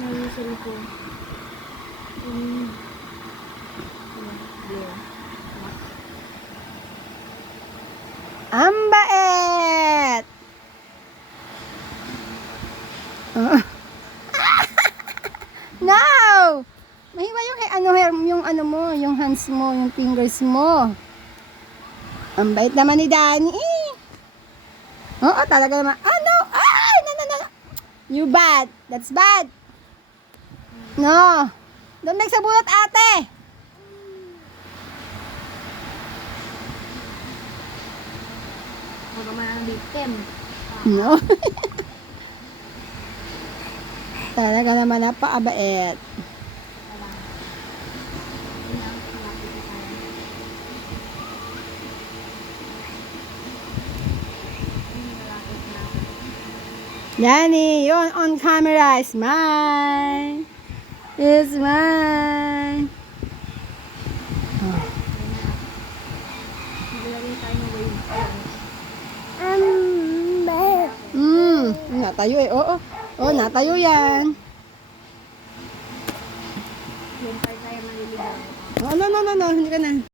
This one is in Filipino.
Ngayon sa likod. Ang bait! No! Mahiwa yung yung hands mo, yung fingers mo. Ang bait naman ni Danny. Oo, talaga naman. Oh, no! Ay! No, no, no! You bad. That's bad. No. Don't make sa bunot, ate. Baka man ang victim. No. Talaga naman napakabait. Danny, you're on camera. Smile. Smile. Maglagay tayo ng wave. Natayo eh. Oo. Oh, natayo yan. Yung part tayo maliligaw. Oh, no, no, no, no. Hindi ka na.